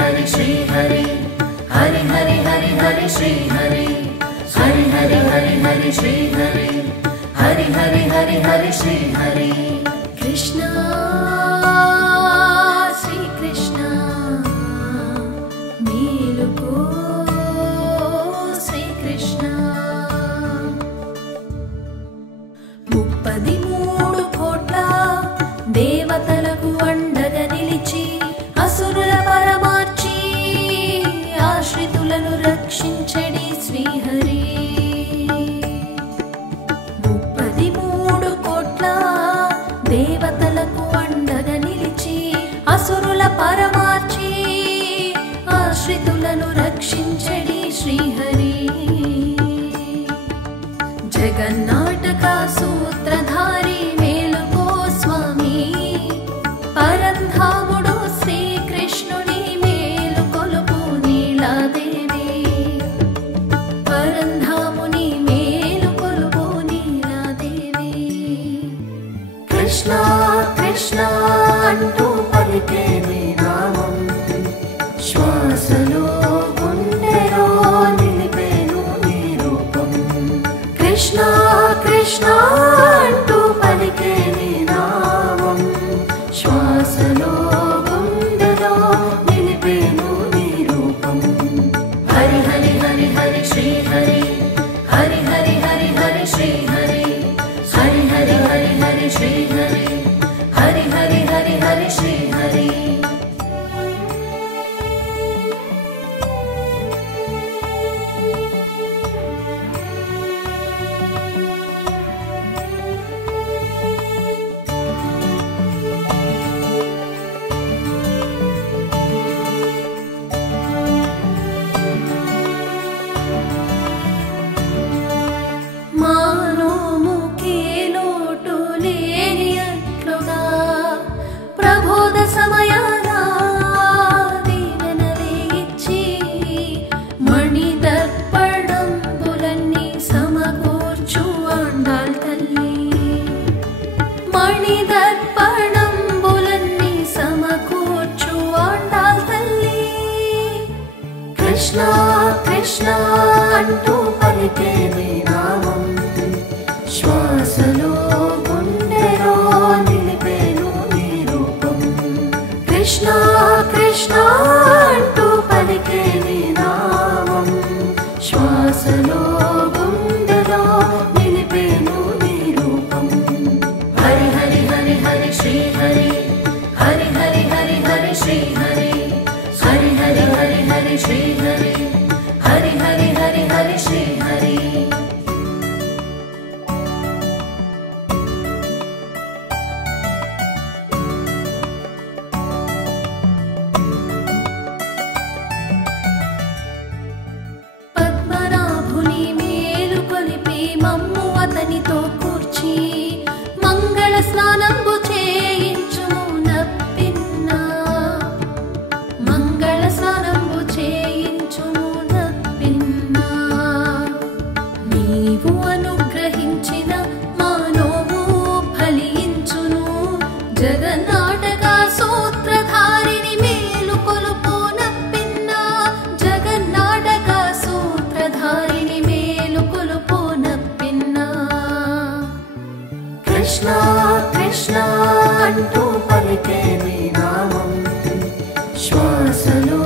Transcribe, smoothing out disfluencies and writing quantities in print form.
हरि श्री हरि हरि हरि हरि हरि श्री हरि हरि हरि हरि हरि श्री हरि हरि हरि हरि हरि श्री हरि कृष्ण श्री कृष्ण मेलुको श्री कृष्ण 33 కోట్ల దేవతలకు అండగా నిలిచి అసురుల పరమార్చి ఆశ్రితులను రక్షించడి శ్రీహరి 33 కోట్ల దేవతలకు అండగా నిలిచి అసురుల పరమార్చి ఆశ్రితులను రక్షించడి శ్రీహరి జగన్నాటక సూత్రధారి మేలుకో స్వామి పరంధాముడు శ్రీకృష్ణుని మేలు కొలుపు నీలాదేవి పరంధాముని మేలు కొలుపు నీలాదేవి కృష్ణ కృష్ణ అంటూ పలికే నీ నామం శ్వాసలో గుండెలో నిలిపేను నీ రూపం కృష్ణ కృష్ణ అంటూ పలికే నీ నామం శ్వాసలో గుండెలో నిలిపేను నీ రూపం హరి హరి హరి హరి శ్రీ హరి హరి హరి హరి హరి శ్రీ హరి హరి హరి హరి హరి శ్రీ హరి హరి హరి హరి హరి శ్రీ హరి కృష్ణ కృష్ణ అంటూ పలికే నీ నామం శ్వాసలో గుండెలో నిలిపేను నీ రూపం కృష్ణ కృష్ణ అంటూ పలికే నీ నామం శ్వాసలో గుండెలో నిలిపేను నీ రూపం హరి హరి హరి హరి శ్రీ హరి హరి హరి హరి హరి శ్రీ హరి హరి హరి హరి హరి శ్రీ హరి హరి హరి హరి హరి శ్రీ హరి పద్మనాభుని మేలు కొలిపి మమ్ము అతనితో కూర్చి మంగళ స్నానంబు చేయించుము నప్పిన్నా మంగళ స్నానంబు చేయించుము నప్పిన్నా నీవు అనుగ్రహించిన మానోము ఫలించును జగన్నాటక సూత్రధారిని మేలు కొలుపు నప్పిన్నా జగన్నాటక సూత్రధారిని మేలు కొలుపు నప్పిన్నా కృష్ణ కృష్ణ అంటూ పలికే నీ నామం శ్వాసలో